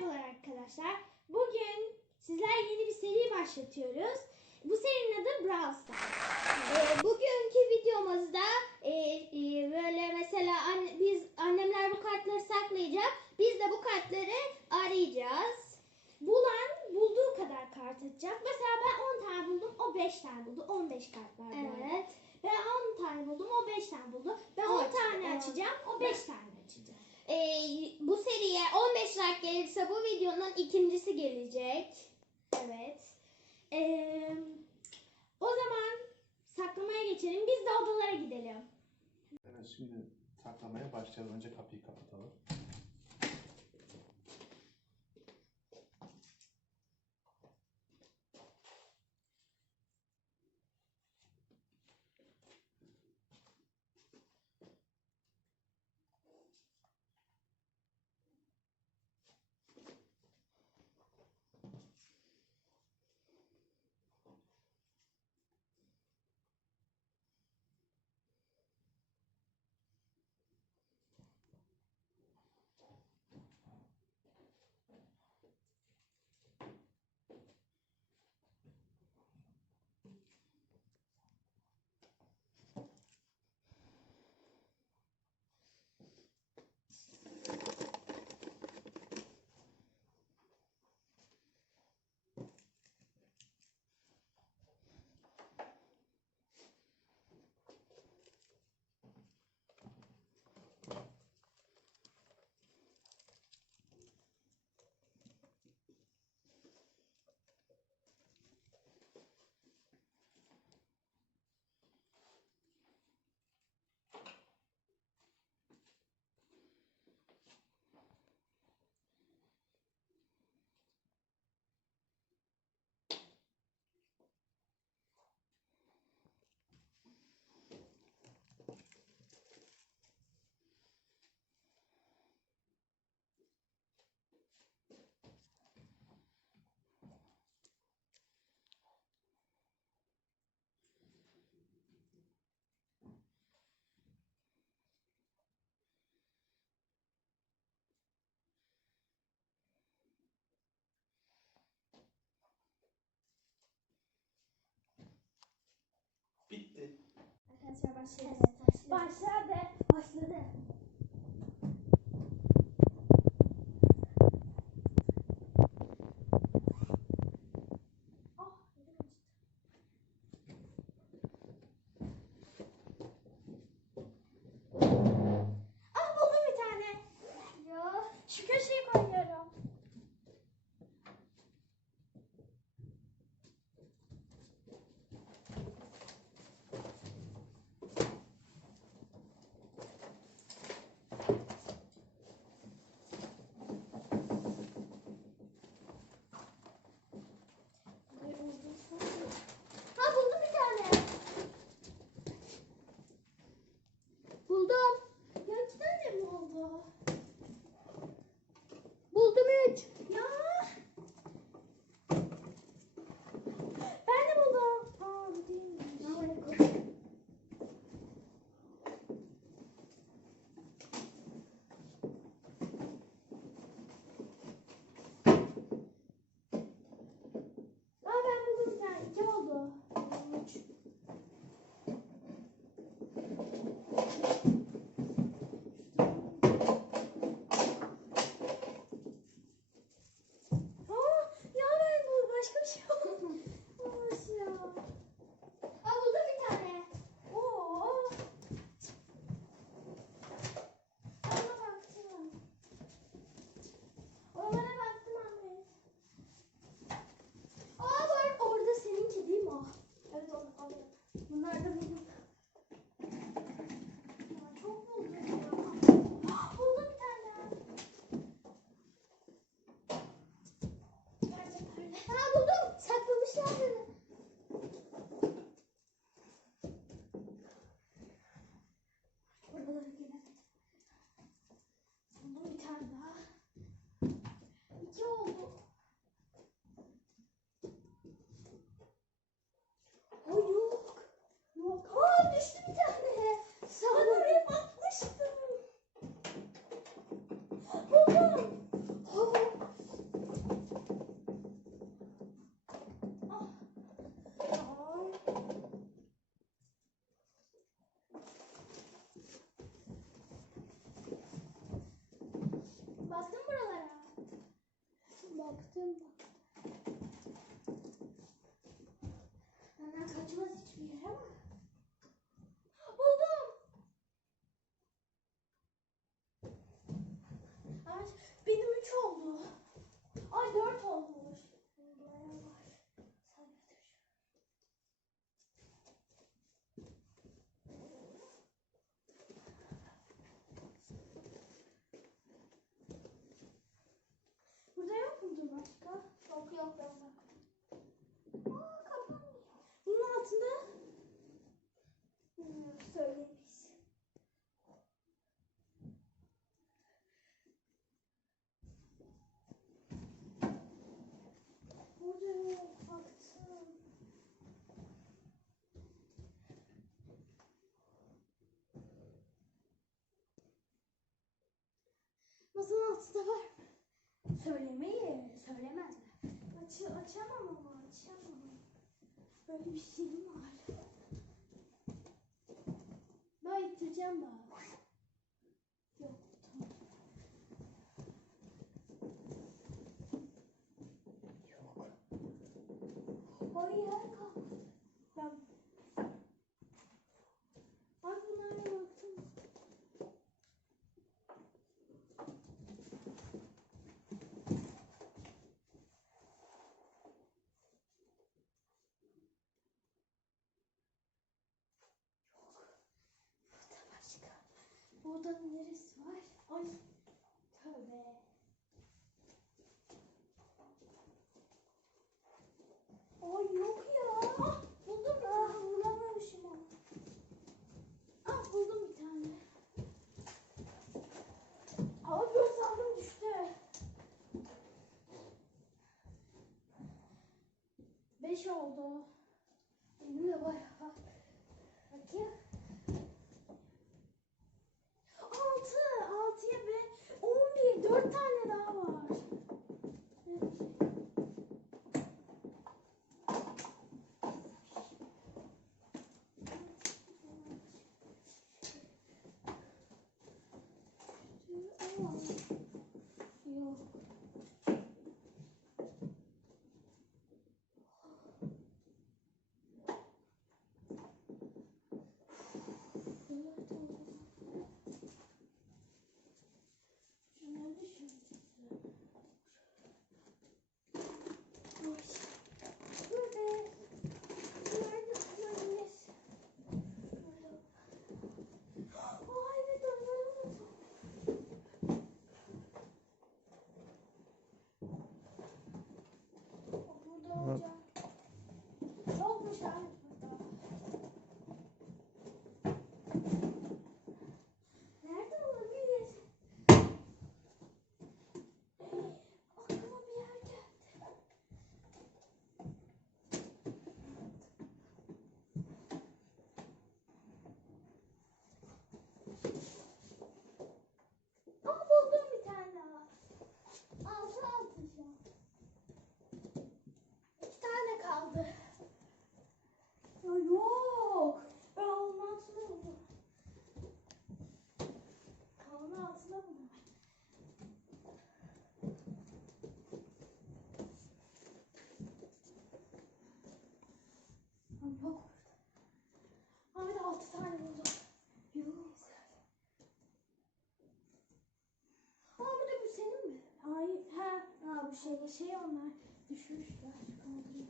Merhabalar arkadaşlar. Bugün sizler yeni bir seri başlatıyoruz. Bu serinin adı Brawl Stars. Ee, bugünkü videomuzda e, e, böyle mesela anne- biz annemler bu kartları saklayacak. Biz de bu kartları arayacağız. Bulan bulduğu kadar kart atacak. Mesela ben 10 tane buldum, o 5 tane buldu. 15 kart var. Evet. Ben 10 tane buldum, o 5 tane buldu. Ben 10 Evet, tane açacağım, o 5 tane açacak. Ee, 15 like gelirse bu videonun ikincisi gelecek. Evet. Ee, o zaman saklamaya geçelim. Biz de odalara gidelim. Evet şimdi saklamaya başlayalım. Önce kapıyı kapatalım. Arkadaşlar başlayalım. Evet, Başladı. Başladı. Açması da var. Söylemeyi söylemezler. Açı, açamam ama açamam. Böyle bir şeyim var. Ben ittireceğim bari. буду нарисовать. Ой. şey, şey onlar düşmüşler. Kaldırıyor.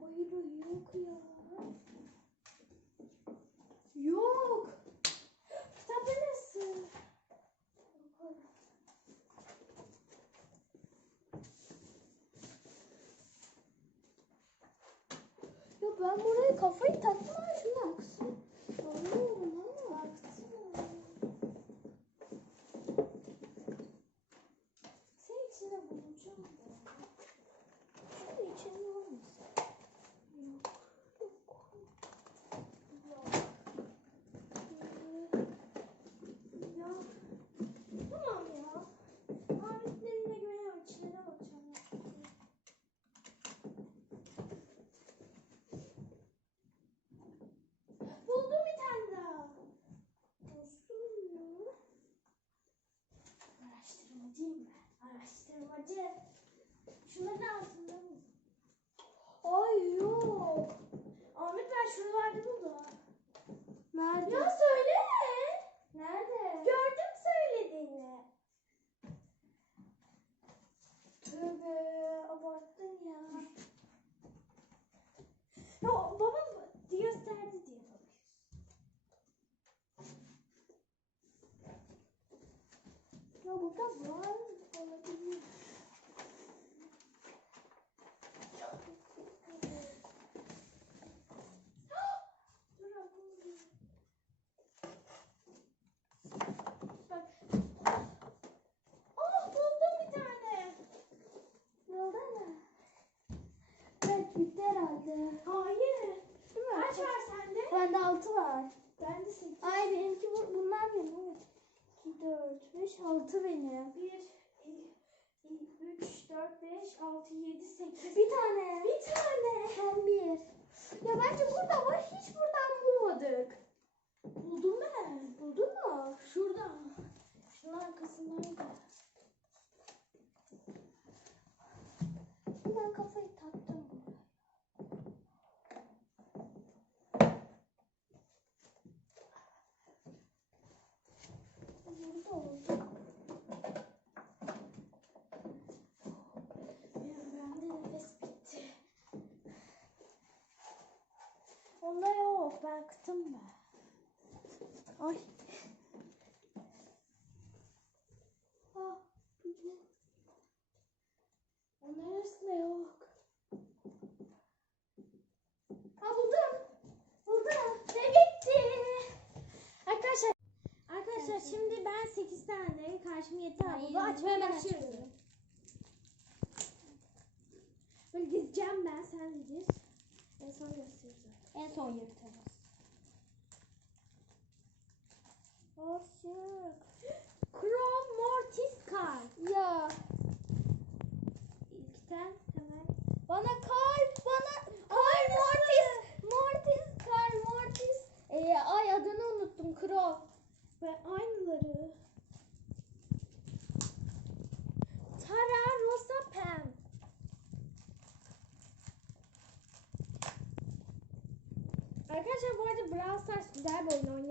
Hayır yok ya. Nerede? Ya 6 var. Ben de 8. Ay benimki bu, bunlar benim. Evet. 2, 4, 5, 6 benim. 1, 3, 4, 5, 6, 7, 8. Bir tane. Bir tane. Ben bir. Ya bence burada var. Hiç buradan bulmadık. Buldum ben. Buldun mu? Şuradan. Şunun arkasındaydı. Yok. Baktım ben. Ay. Ah. Onların arasında yok. Ha buldum. Buldum. Ve bitti. Arkadaşlar Arkadaşlar şimdi ben 8 tane karşıma 7 tane Hayır, buldu. Açmaya hemen başlıyorum. açıyorum. Böyle dizeceğim ben sen diz. En son göstereceğim. En son yırtarız. Aşık. Crow Mortis Kar. Ya. İlkten hemen. Bana kar, bana kar Mortis, Mortis, kar Mortis. Ee, ay adını unuttum, Crow. Ve aynıları. Tara Rosa Pam. Arkadaşlar bu arada Brawl Stars güzel bir oyun oynayabilirsiniz.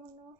chuông thôi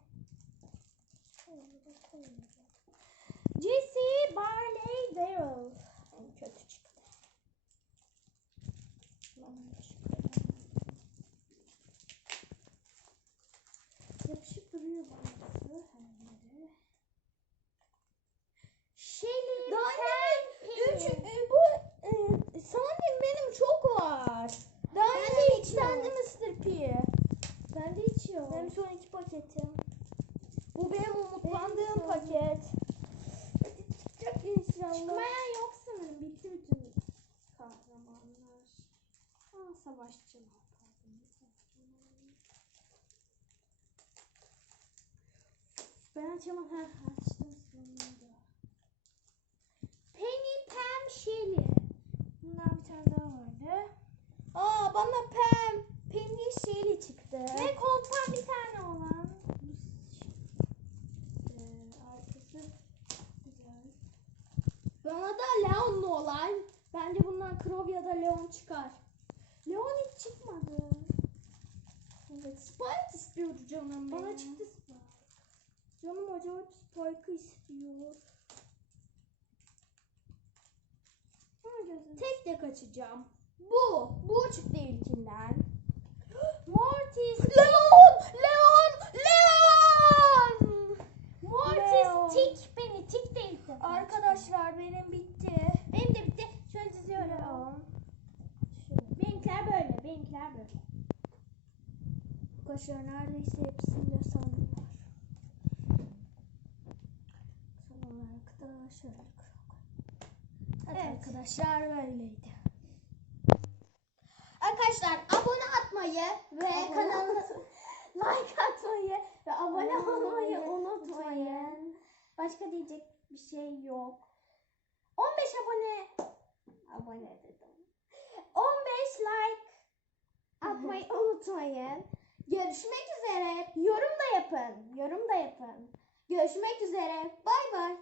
kesinlikle kaçacağım. Bu, bu çıktı ilkinden. Mortis. Leon, Leon, Leon. Mortis Leon. tik beni, tik de ilk. Arkadaşlar benim bitti. Benim de bitti. Şöyle çiziyorum. Leon. Şöyle. Benimkiler böyle, benimkiler böyle. Arkadaşlar neredeyse hepsinde sandım. Son olarak da şöyle Evet, Evet. arkadaşlar böyleydi. Arkadaşlar abone atmayı ve Abone- kanalımıza like atmayı ve abone olmayı unutmayın. Başka diyecek bir şey yok. 15 abone abone dedim. 15 like atmayı unutmayın. Görüşmek üzere. Yorum da yapın. Yorum da yapın. Görüşmek üzere. Bay bay.